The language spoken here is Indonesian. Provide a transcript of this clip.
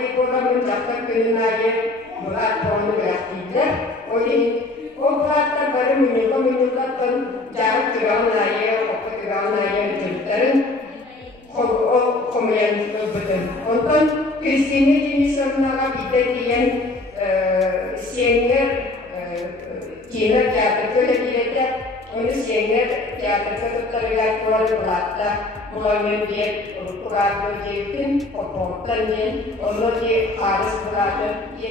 di pulau mencapai kenanya berat orang berat tidak. Oleh orang baru menyukai cara kerana naya, apa kerana naya jentera. Kemudian betul. Untuk Kristine jenis sebenarnya kita dian senior Cina teater itu kita untuk senior teater itu terlihat keluar berata mulai dia berada di pemotretnya, orang dia harus berada di